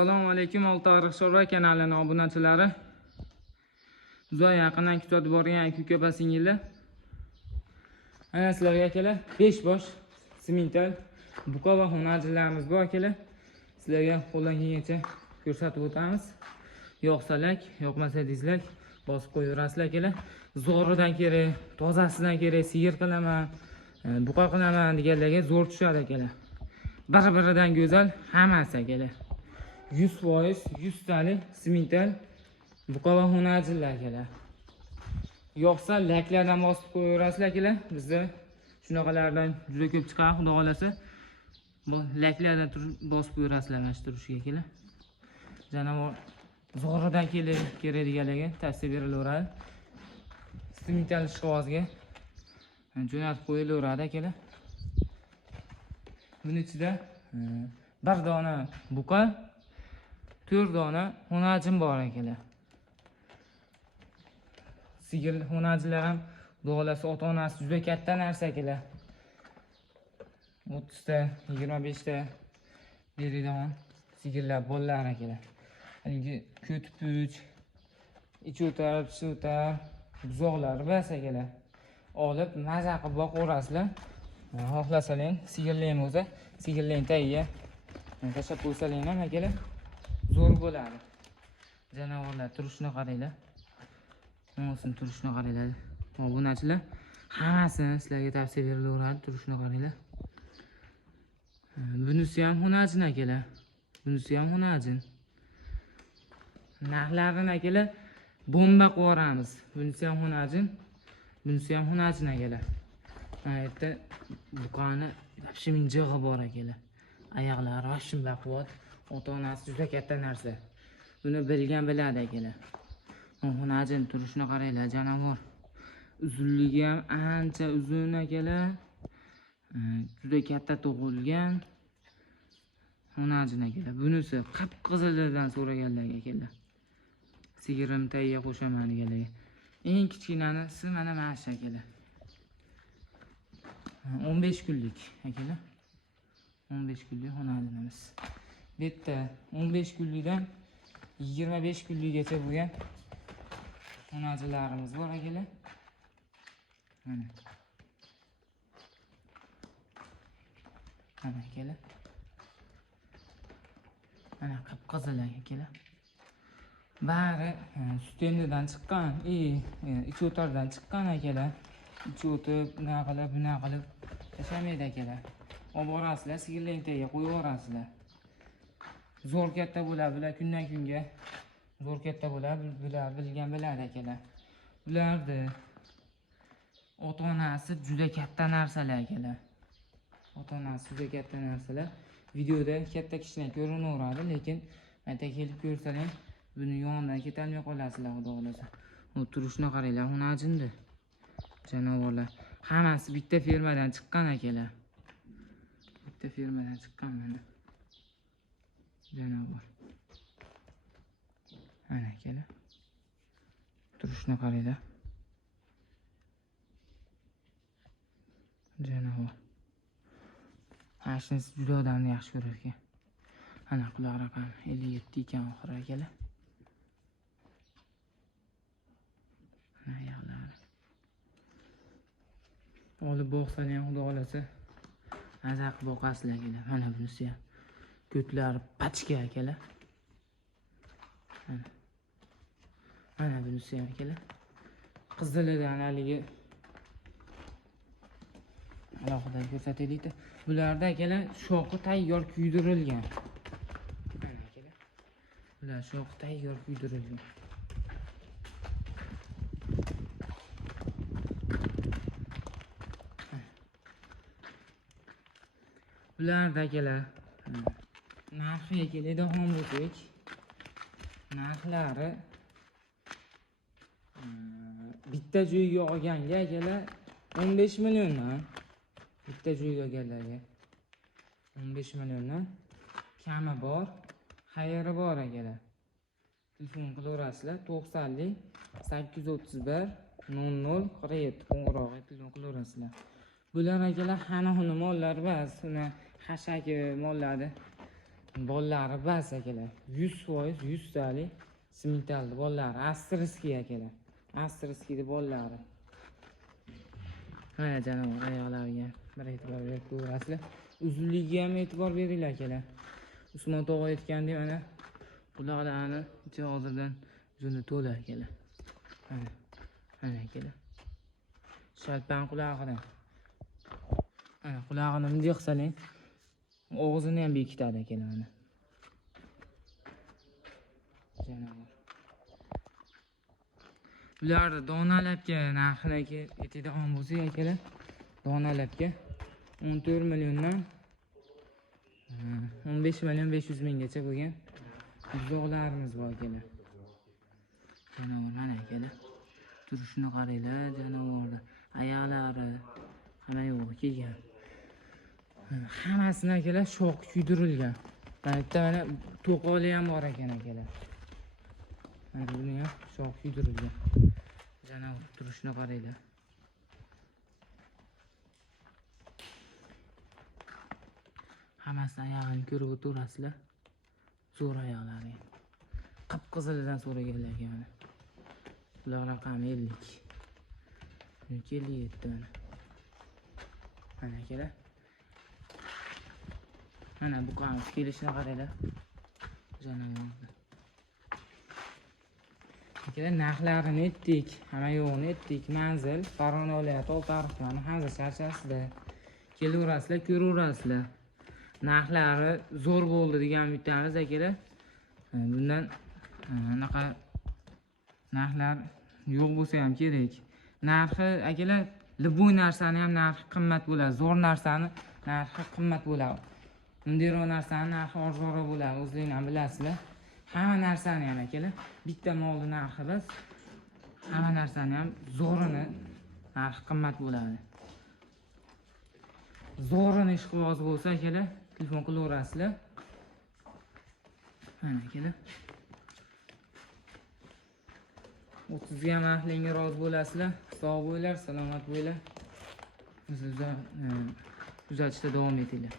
Assalomu alaykum Oltiariq Sho'rva kanalining obunachilari. Uzoq yaqindan kutib borgan aka opa singillar. Ana sizlarga akalar 5 bosh simental buqa va xonajillarimiz bor akalar. Sizlarga qo'ldan kelgancha ko'rsatib o'tamiz. Yoqsalak, yoqmasa dizlak bosib qo'yaverasizlar akalar. Zo'ridan kerak, tozasidan kerak, sigir qilaman, buqa qilaman deganlarga zo'r tushadi akalar. Bir-biridan go'zal hammasi akalar. 100%, 100 talik simental buqa va xonajillar akalar. Yo'qsa laklardan bosib qo'yaverasizlar akalar. Bizda shunaqalardan juda ko'p chiqadi, xudo xolasa. Bu laklardan bosib qo'yaverasizlar mana shu turishga akalar. Janob zo'ridan kerak deganlarga tavsiya berilaveradi. Simental ishqibozga jo'natib qo'yilaveradi akalar. Buning ichida bir dona buqa, 4 dona xonajim bor akalar. Sigir xonajillar ham xudo ota-onasi juda katta narsa akalar. 30 ta, 25 ta beradigan sigirlar bolalar akalar. Haligi ko'tpuch, ichi o'tar, pichi o'tar, buzoqlar bas akalar. Olib maza qilib boqaverasizlar. Xohlasalar sigirlar ham bo'lsa, sigirlarning tagiga tashlab qo'ysalar ham akalar zo'r bo'ladi. Janovorlar turishini qaranglar. Mo'sin turishini qaranglar. Obunachilar hammasini sizlarga tavsiya berilaveradi, turishini qaranglar. Bunisi ham xonajin akalar. Bunisi ham xonajin. Narxlarini akalar bomba qilib yuboramiz. Bunisi ham xonajin. Bunisi ham xonajin akalar. Mana bu yerda buqani vobshe jig'i bor akalar. Oyoqlari vobshe baquvvat. Ota-onasi juda katta narsa. Buni bilgan biladi akalar. Xonajin turishini qaranglar, jonivor. Uzunligi ham ancha uzun akalar. Juda katta tug'ilgan xonajin akalar. Bunisi qip-qizilidan so'raganlarga akalar. Sigirim tagiga qo'shaman deganlarga. Eng kichkinasi mana shu akalar. 15 kunlik akalar. 15 kunlik xonajinimiz. Bu yerda 15 kunlikdan 25 kunlikgacha bo'lgan xonajinlarimiz bor akalar. Mana. Mana akalar. Mana qip-qizil akalar. Bari sutendidan chiqqan, ichi o'tardan chiqqan akalar. Ichi o'tib, bunaqa qilib tashamaydi akalar. Olib borasizlar, sigirlarning tagiga qo'yib yuborasizlar. Zo'r katta bo'ladi, bular kundan kunga zo'r katta bo'ladi, bular bilgan biladi akalar. Bularni ota-onasi juda katta narsalar akalar. Ota-onasi juda katta narsalar. Videoda katta kichkina ko'rinaveradi, lekin ayta kelib ko'rsalar, buni yonidan ketolmay qolasizlar, xudo xolasa. U turishni qaranglar, xonajinda. Janovorlar hammasi bitta fermadan chiqqan akalar. Bitta fermadan chiqqan mana. Janobor. Mana akalar. Turishni qaranglar. Janobor. Hashnis juda odamni yaxshi ko'rar ekan. Ana quloq raqam 57 ekan oxiri akalar. Mana oyoqlari. Olib boqsani ham xudo xolasa maza qilib boqasizlar akalar. Mana bunisi ham ko'tlari pachka akalar. Mana bunisi ham akalar. Qizilidan haligi alohida ko'rsataylik. Bularda akalar shoxi tayyor kuydirilgan. Mana akalar. Bular shoxi tayyor kuydirilgan. Bularda akalar narxiga keladigan bo'lsak, narxlari bitta joyga olganga akalar 15 milliondan, bitta joyga olganlarga 15 milliondan kami bor, xayri bor akalar. Telefon qilaverasizlar 90 831 00 47 qo'ng'iroqqa telefon qilaverasizlar. Bular akalar xona mollar emas, uni hashaki mollarni Bollari bas akalar. 100%, 100 talik simentalli bollari. Asteriski akalar. Asteriskida bollari. Mana janob oyoqlariga bir e'tibor berib ko'rasizlar. Uzunligiga ham e'tibor beringlar akalar. Usmon tog'a aytgandek mana quloqlarni ichi hozirdan uzuni to'la akalar. Mana akalar. Shalpan qulog'idan. Mana qulog'ini bunday qilsang, og'zini ham bekitadi akalar mana. Janob. Bular donalabga narxini aytadigan bo'lsak akalar, donalabga 14 milliondan 15 million 500 minggacha bo'lgan buzoqlarimiz bor akalar. Janob mana akalar. Turishini qaranglar, janovorda oyoqlari hamma yo'q kelgan. Hammasini akalar shoq kuydirilgan. Mana to'qoli ham bor ekan akalar. Mana buni ham shoq kuydirilgan. Janob turishini qaranglar. Hammasini oyog'ini ko'rib o'tirasizlar. Zo'r oyoqlari. Qip-qizilidan so'raganlar ekan. Bular raqami 50. 57 mana. Mana akalar. Mana bu qamish kelishini qaranglar. Janob. Akalar narxlarini aytdik, hamma yo'qni aytdik. Manzil Farg'ona viloyati Oltiariq tumani Hamza sharsasida. Kelaverasizlar, ko'raverasizlar. Narxlari zo'r bo'ldi degan umiddamiz akalar. Bundan anaqa narxlar yo'q bo'lsa ham kerak. Narxi akalar, liboy narsani ham narxi qimmat bo'ladi. Zo'r narsani narxi qimmat bo'ladi. Undayroq narsani narxi arzonroq bo'ladi. O'zingizlar ham bilasizlar. Hamma narsani ham akalar, bitta molni narxi biz, hamma narsani ham zo'rini narxi qimmat bo'ladi. Zo'rini ishqiboz bo'lsa akalar, telefon qilaverasizlar. Mana akalar. 30 ga mahlinga rozi bo'lasizlar. Sog' bo'linglar, salomat bo'linglar. Bizni kuzatishda davom etinglar.